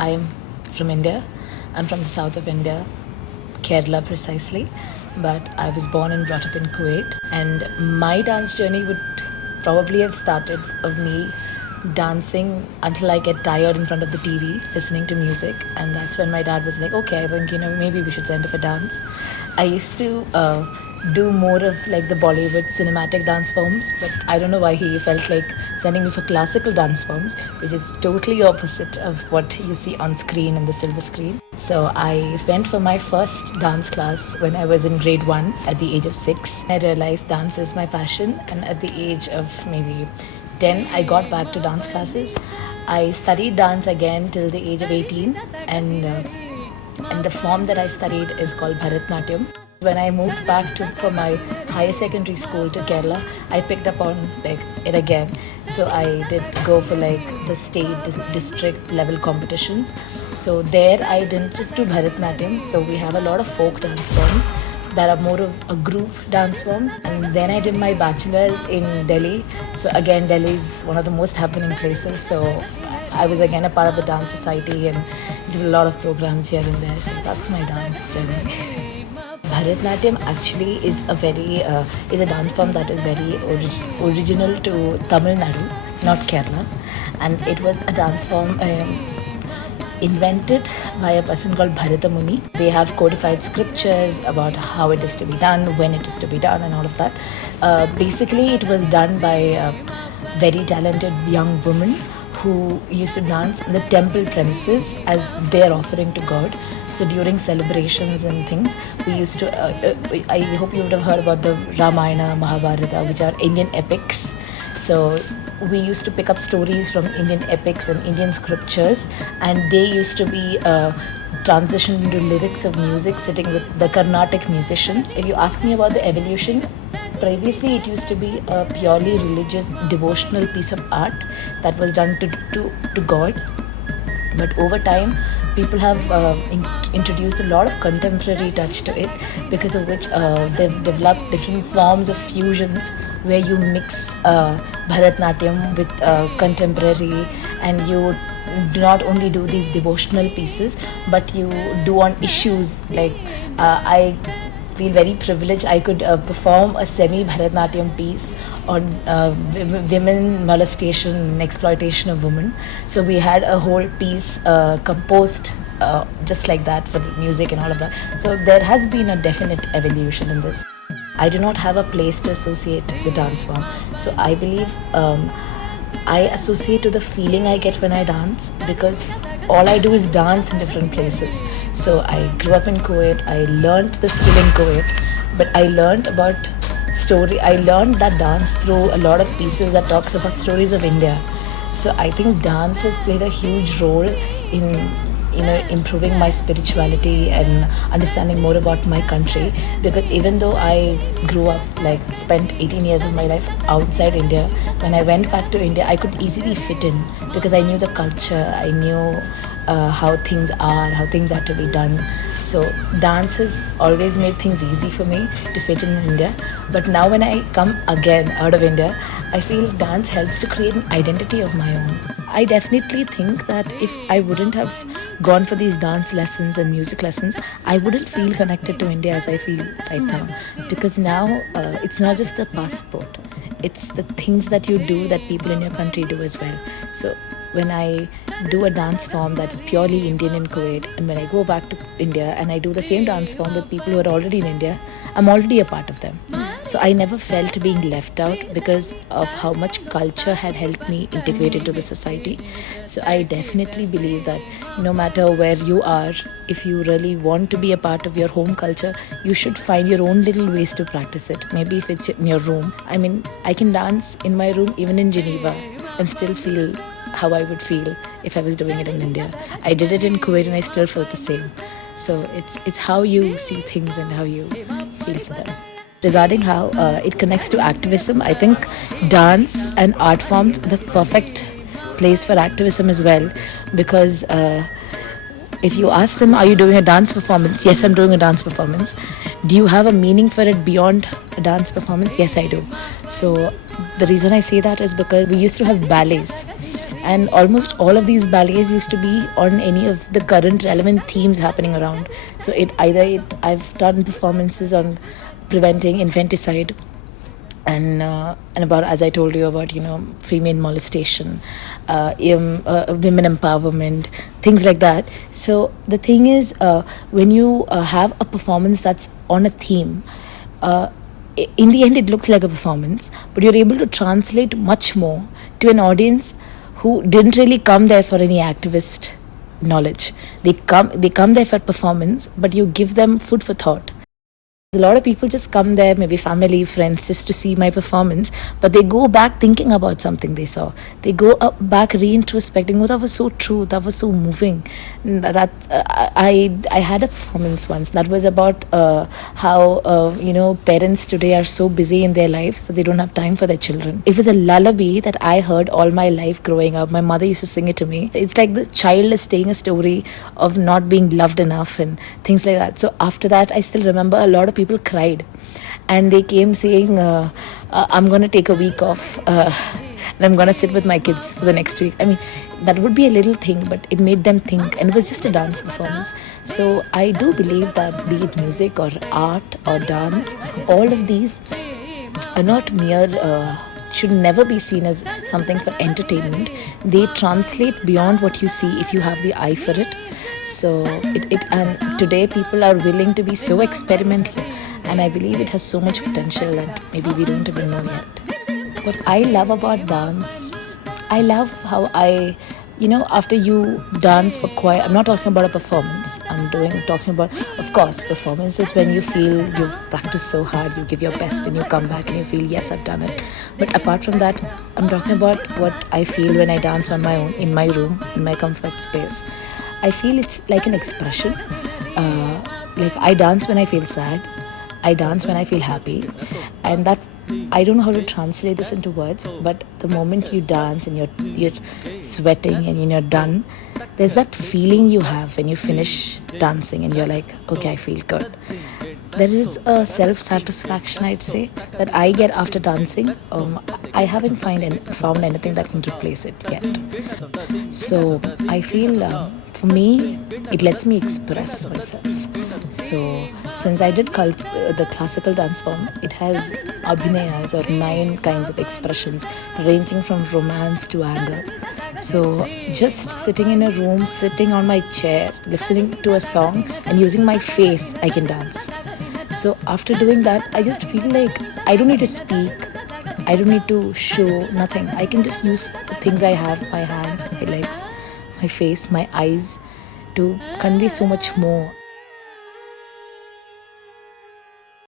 I'm from India. I'm from the south of India, Kerala precisely. But I was born and brought up in Kuwait. And my dance journey would probably have started of me dancing until I get tired in front of the TV, listening to music. And that's when my dad was like, okay, I think, maybe we should send her for dance. I used to do more of like the Bollywood cinematic dance forms, but I don't know why he felt like sending me for classical dance forms, which is totally opposite of what you see on screen in the silver screen. So I went for my first dance class when I was in grade 1 at the age of 6. I realized dance is my passion, and at the age of maybe 10, I got back to dance classes. I studied dance again till the age of 18, and the form that I studied is called Bharatnatyam. When I moved back for my higher secondary school to Kerala, I picked up on it again. So I did go for the state, district level competitions. So there I didn't just do Bharatnatyam. So we have a lot of folk dance forms that are more of a group dance forms. And then I did my bachelor's in Delhi. So again, Delhi is one of the most happening places. So I was again a part of the dance society and did a lot of programs here and there. So that's my dance journey. Bharatnatyam actually is a dance form that is very original to Tamil Nadu, not Kerala, and it was a dance form invented by a person called Bharata Muni. They have codified scriptures about how it is to be done, when it is to be done, and all of that. Basically, it was done by a very talented young woman who used to dance in the temple premises as their offering to God. So during celebrations and things, we used to, I hope you would have heard about the Ramayana, Mahabharata, which are Indian epics. So we used to pick up stories from Indian epics and Indian scriptures, and they used to be transitioned into lyrics of music sitting with the Carnatic musicians. If you ask me about the evolution, previously it used to be a purely religious devotional piece of art that was done to God. But over time, people have introduced a lot of contemporary touch to it, because of which they've developed different forms of fusions where you mix Bharatnatyam with contemporary, and you do not only do these devotional pieces, but you do on issues like I feel very privileged. I could perform a semi-Bharatnatyam piece on women molestation and exploitation of women. So we had a whole piece composed just like that for the music and all of that. So there has been a definite evolution in this. I do not have a place to associate the dance form. So I believe I associate to the feeling I get when I dance, because all I do is dance in different places. So I grew up in Kuwait. I learned the skill in Kuwait, but I learned about I learned that dance through a lot of pieces that talks about stories of India. So I think dance has played a huge role in improving my spirituality and understanding more about my country, because even though I grew up, spent 18 years of my life outside India, when I went back to India, I could easily fit in because I knew the culture, I knew how things are to be done. So dance has always made things easy for me to fit in India. But now when I come again out of India, I feel dance helps to create an identity of my own. I definitely think that if I wouldn't have gone for these dance lessons and music lessons, I wouldn't feel connected to India as I feel right now. Because now it's not just the passport, it's the things that you do that people in your country do as well. So when I do a dance form that's purely Indian in Kuwait, and when I go back to India and I do the same dance form with people who are already in India, I'm already a part of them. So I never felt being left out because of how much culture had helped me integrate into the society. So I definitely believe that no matter where you are, if you really want to be a part of your home culture, you should find your own little ways to practice it. Maybe if it's in your room. I mean, I can dance in my room even in Geneva and still feel how I would feel if I was doing it in India. I did it in Kuwait and I still felt the same. So it's how you see things and how you feel for them. Regarding how it connects to activism, I think dance and art forms are the perfect place for activism as well, because if you ask them, are you doing a dance performance? Yes, I'm doing a dance performance. Do you have a meaning for it beyond a dance performance? Yes, I do. So the reason I say that is because we used to have ballets. and almost all of these ballets used to be on any of the current relevant themes happening around. So I've done performances on preventing infanticide, and about, as I told you, about female molestation, women empowerment, things like that. So the thing is, when you have a performance that's on a theme, in the end it looks like a performance, but you're able to translate much more to an audience who didn't really come there for any activist knowledge. They come there for performance, but you give them food for thought. A lot of people just come there, maybe family, friends, just to see my performance, but they go back thinking about something they saw. They go back reintrospecting, oh, that was so true, that was so moving. I had a performance once that was about how parents today are so busy in their lives that they don't have time for their children. It was a lullaby that I heard all my life growing up. My mother used to sing it to me. It's like the child is telling a story of not being loved enough and things like that. So after that, I still remember a lot of people cried, and they came saying, I'm going to take a week off, and I'm going to sit with my kids for the next week. I mean, that would be a little thing, but it made them think, and it was just a dance performance. So I do believe that, be it music or art or dance, all of these are not mere should never be seen as something for entertainment. They translate beyond what you see if you have the eye for it. So and today people are willing to be so experimental, and I believe it has so much potential that maybe we don't even know yet. What I love about dance, I love how after you dance for quite, I'm not talking about a performance, talking about, of course, performance is when you feel you've practiced so hard, you give your best and you come back and you feel, yes, I've done it. But apart from that, I'm talking about what I feel when I dance on my own, in my room, in my comfort space. I feel it's like an expression. Like I dance when I feel sad, I dance when I feel happy, and that, I don't know how to translate this into words, but the moment you dance and you're sweating and you're done, there's that feeling you have when you finish dancing and you're like, okay, I feel good. There is a self-satisfaction, I'd say, that I get after dancing. I haven't found anything that can replace it yet. So I feel, for me, it lets me express myself. So since I did the classical dance form, it has abhinayas, or 9 kinds of expressions ranging from romance to anger. So just sitting in a room, sitting on my chair, listening to a song and using my face, I can dance. So after doing that, I just feel like I don't need to speak, I don't need to show, nothing. I can just use the things I have, my hands, my legs, my face, my eyes, to convey so much more.